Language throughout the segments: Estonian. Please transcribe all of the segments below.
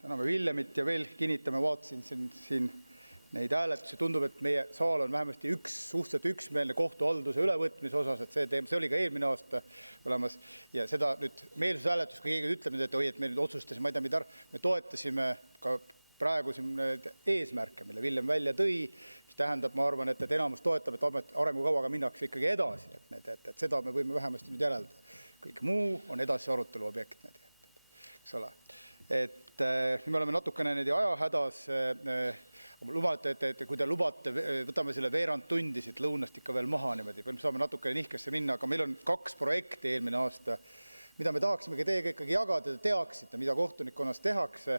Täname Villemit ja veel kinnitame, vaatasin siin neid hääletusi, tundub, et meie saal on vähemasti suhteliselt üksmeelne kohtuhalduse ülevõtmise osas, et see oli ka eelmine aasta olemas ja seda nüüd meelsushääletus, kui keegi ütleb nüüd, et oi, et me nüüd otsustasime, ma ei tea, mida me toetasime ka praegu siin eesmärke, mille Villem välja tõi, mis tähendab, ma arvan, et enamus toetab, et arengukavaga minnakse ikkagi edasi, et seda me võime vähemasti nüüd järeldada. Kõik muu on edasi arutelu objekt, eks ole. Et me oleme natukene ajahädas, lubate, et kui te lubate, võtame selle veerand tundi siit lõunast ikka veel maha niimoodi, saame natukene nihkesse minna, aga meil on 2 projekti eelmine aasta, mida me tahaksimegi teiega ikkagi jagada, te teaksite, mida kohtunikkonnas tehakse.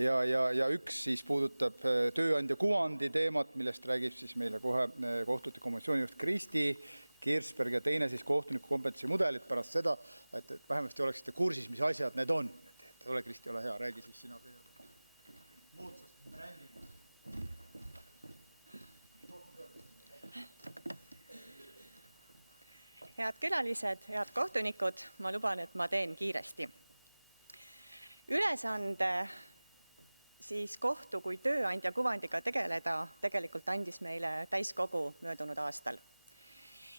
Ja üks siis puudutab tööandja kuvandi teemat, millest räägib siis meile kohe kohtute kommunikatsioonijuht Kristi Kirsberg ja teine siis kohtuniku kompetentsi mudelit pärast seda, et vähemasti oleksite kursis, mis asjad need on. Ole Kristi, ole hea, räägi siis sina kõigepealt moodsast brändingu. Head külalised, head kohtunikud, ma luban, et ma teen kiiresti. Ülesande siis kohtu kui tööandja kuvandiga tegeleda tegelikult andis meile täiskogu möödunud aastal.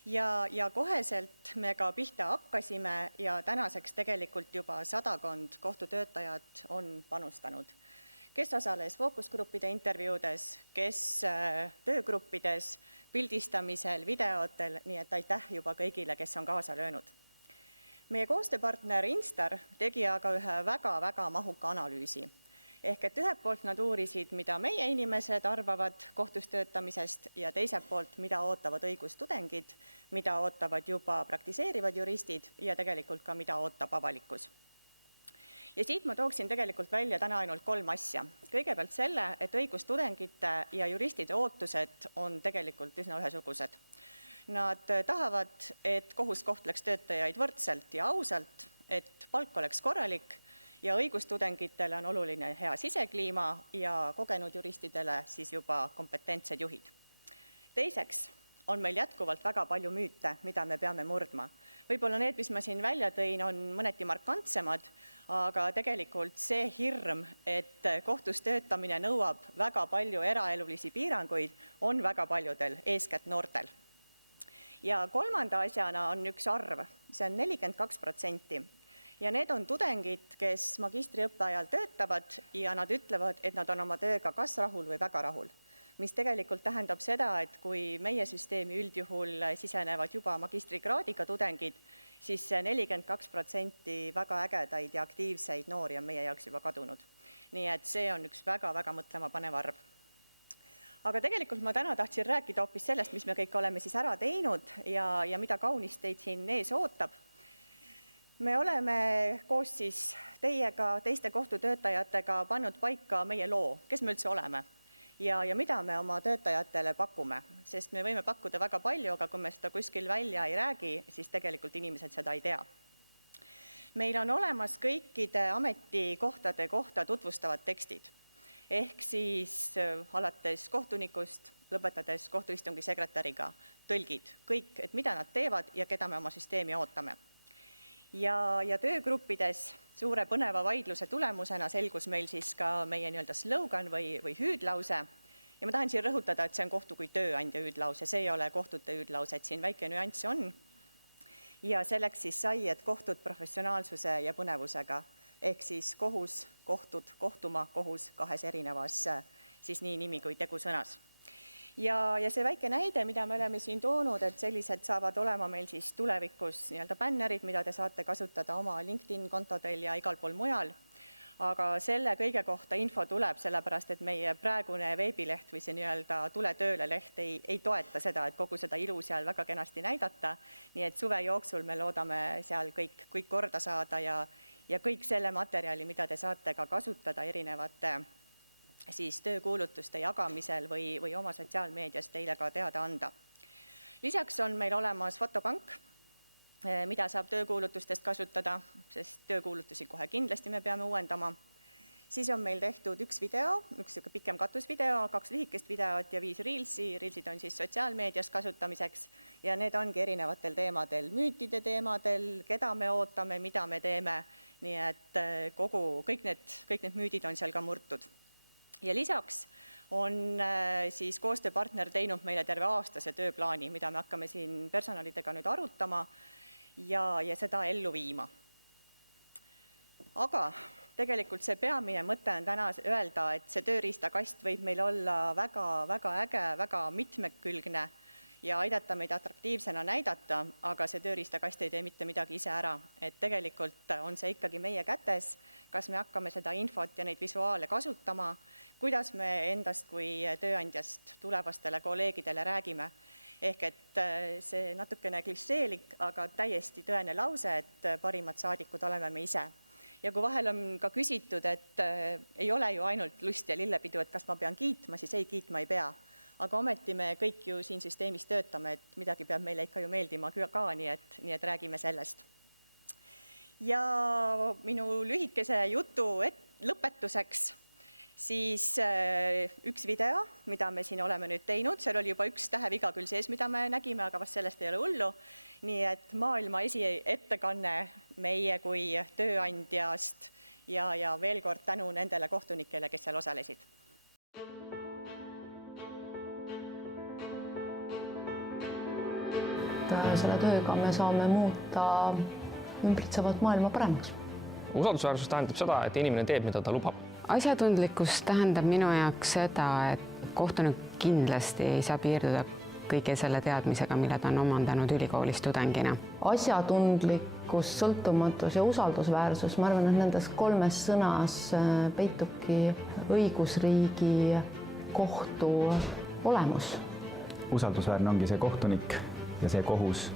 Ja koheselt me ka pihta hakkasime ja tänaseks tegelikult juba 100 kohtutöötajad on panustanud. Kes osales fookusgruppide intervjuudes, kes töögruppides, pildistamisel, videotel, nii et aitäh juba kõigile, kes on kaasa löönud. Meie koostööpartner Instar tegi aga ühe väga-väga mahuka analüüsi. Ehk et ühelt poolt nad uurisid, mida meie inimesed arvavad kohtus töötamisest ja teiselt poolt, mida ootavad õigustudengid, mida ootavad juba praktiseerivad juristid ja tegelikult ka mida ootab avalikkus. Ja siit ma tooksin tegelikult välja täna ainult 3 asja. Kõigepealt selle, et õigustudengite ja juristide ootused on tegelikult üsna ühesugused. Nad tahavad, et kohus kohtleks töötajaid võrdselt ja ausalt, et palk oleks korralik ja õigustudengitele on oluline hea sisekliima ja kogenud juristidele siis juba kompetentsed juhid. Teiseks on meil jätkuvalt väga palju müüte, mida me peame murdma. Võib-olla need, mis ma siin välja tõin, on mõneti markantsemad, aga tegelikult see hirm, et kohtus töötamine nõuab väga palju eraelulisi piiranguid, on väga paljudel, eeskätt noortel. Ja 3. asjana on üks arv, see on 42%. Ja need on tudengid, kes magistriõppe ajal töötavad ja nad ütlevad, et nad on oma tööga kas rahul või väga rahul. Mis tegelikult tähendab seda, et kui meie süsteemi üldjuhul sisenevad juba magistrikraadiga tudengid, siis 42% väga ägedaid ja aktiivseid noori on meie jaoks juba kadunud. Nii et see on üks väga-väga mõtlema panev arv. Aga tegelikult ma täna tahtsin rääkida hoopis sellest, mis me kõik oleme siis ära teinud ja mida kaunist teid siin ees ootab. Me oleme koos siis teiega, teiste kohtutöötajatega pannud paika meie loo, kes me üldse oleme ja mida me oma töötajatele pakume, sest me võime pakkuda väga palju, aga kui me seda kuskil välja ei räägi, siis tegelikult inimesed seda ei tea. Meil on olemas kõikide ametikohtade kohta tutvustavad tekstid, ehk siis alates kohtunikust, lõpetades kohtuistungi sekretäriga, tõlgid, kõik, et mida nad teevad ja keda me oma süsteemi ootame. Ja töögruppides suure põneva vaidluse tulemusena selgus meil siis ka meie nii-öelda slogan või hüüdlause. Ja ma tahan siin rõhutada, et see on kohtu kui tööandja hüüdlause, see ei ole kohtute hüüdlause, et siin väike nüanss on. Ja selleks siis sai, et kohtud professionaalsuse ja põnevusega, ehk siis kohus, kohtud, kohtuma, kohus 2 erinevas siis nii nimi kui tegusõnas. Ja see väike näide, mida me oleme siin toonud, et sellised saavad olema meil siis tulevikus nii-öelda bännerid, mida te saate kasutada oma LinkedIn kontodel ja igal pool mujal. Aga selle kõige kohta info tuleb, sellepärast et meie praegune veebileht või see nii-öelda tule tööle leht ei toeta seda, et kogu seda ilu seal väga kenasti näidata. Nii et suve jooksul me loodame seal kõik korda saada ja kõik selle materjali, mida te saate ka kasutada erinevate siis töökuulutuste jagamisel või oma sotsiaalmeedias teile ka teada anda. Lisaks on meil olemas fotopank, mida saab töökuulutustest kasutada, sest töökuulutusi kohe kindlasti me peame uuendama. Siis on meil tehtud 1 video, üks pikem katusvideo, 2 lühikest videot ja 5 reelsi. Reelsid on siis sotsiaalmeedias kasutamiseks ja need ongi erinevatel teemadel, müütide teemadel, keda me ootame, mida me teeme Nii et kõik need müüdid on seal ka murtud. Ja lisaks on siis koostööpartner teinud meile terve aastase tööplaani, mida me hakkame siin personalidega nüüd arutama ja seda ellu viima. Aga tegelikult see peamine mõte on täna öelda, et see tööriistakast võib meil olla väga äge, väga mitmekülgne ja aidata meid atraktiivsena näidata, aga see tööriistakast ei tee mitte midagi ise ära. Et tegelikult on see ikkagi meie kätes, kas me hakkame seda infot ja neid visuaale kasutama, kuidas me endast kui tööandjast tulevastele kolleegidele räägime. Ehk et see natukene klišeelik, aga täiesti tõene lause, et parimad saadikud oleme me ise. Ja kui vahel on ka küsitud, et ei ole ju ainult lust ja lillepidu, et kas ma pean kiitma, siis ei, kiitma ei pea. Aga ometi me kõik ju siin süsteemis töötame, et midagi peab meile ikka ju meeldima ka, nii et räägime sellest. Ja minu lühikese jutu lõpetuseks siis üks video, mida me siin oleme nüüd teinud, seal oli juba üks täheviga küll sees, mida me nägime, aga vast sellest ei ole hullu. Nii et maailma esiettekanne meie kui tööandjast ja veel kord tänu nendele kohtunikele, kes seal osalesid. Selle tööga me saame muuta ümbritsevat maailma paremaks. Usaldusväärsus tähendab seda, et inimene teeb, mida ta lubab. Asjatundlikkus tähendab minu jaoks seda, et kohtunik kindlasti ei saa piirduda kõige selle teadmisega, mille ta on omandanud ülikoolis tudengina. Asjatundlikkus, sõltumatus ja usaldusväärsus, ma arvan, et nendes kolmes sõnas peitubki õigusriigi kohtu olemus. Usaldusväärne ongi see kohtunik ja see kohus,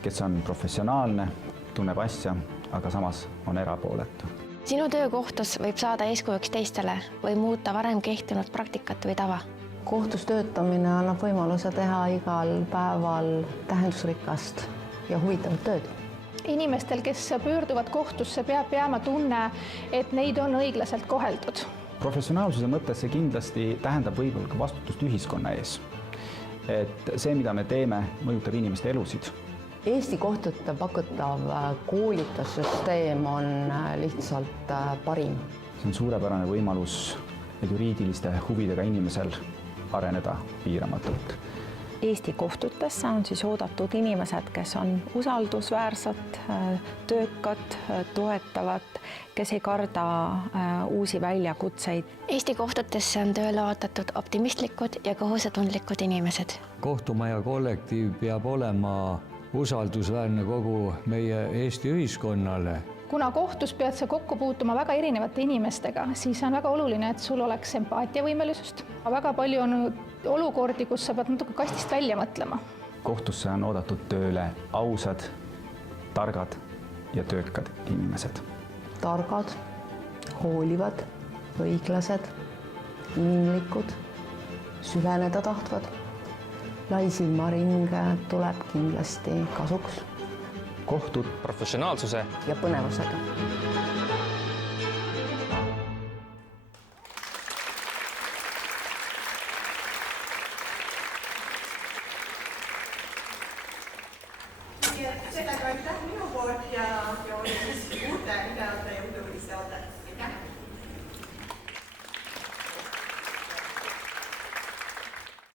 kes on professionaalne, tunneb asja, aga samas on erapooletu. Sinu töökohtus võib saada eeskujuks teistele või muuta varem kehtinud praktikat või tava. Kohtus töötamine annab võimaluse teha igal päeval tähendusrikast ja huvitavat tööd. Inimestel, kes pöörduvad kohtusse, peab jääma tunne, et neid on õiglaselt koheldud. Professionaalsuse mõttes see kindlasti tähendab võib-olla ka vastutust ühiskonna ees. Et see, mida me teeme, mõjutab inimeste elusid. Eesti kohtute pakutav koolitussüsteem on lihtsalt parim. See on suurepärane võimalus juriidiliste huvidega inimesel areneda piiramatult. Eesti kohtutesse on siis oodatud inimesed, kes on usaldusväärsed, töökad, toetavad, kes ei karda uusi väljakutseid. Eesti kohtutesse on tööle oodatud optimistlikud ja kohusetundlikud inimesed. Kohtumaja kollektiiv peab olema usaldusväärne kogu meie Eesti ühiskonnale. Kuna kohtus pead sa kokku puutuma väga erinevate inimestega, siis on väga oluline, et sul oleks empaatiavõimelisust. Väga palju on olukordi, kus sa pead natuke kastist välja mõtlema. Kohtusse on oodatud tööle ausad, targad ja töökad inimesed. Targad, hoolivad, õiglased, inimlikud, süveneda tahtvad. Laisilmaring tuleb kindlasti kasuks. Kohtud professionaalsuse ja põnevusega. Sellega aitäh minu poolt ja oli siis uute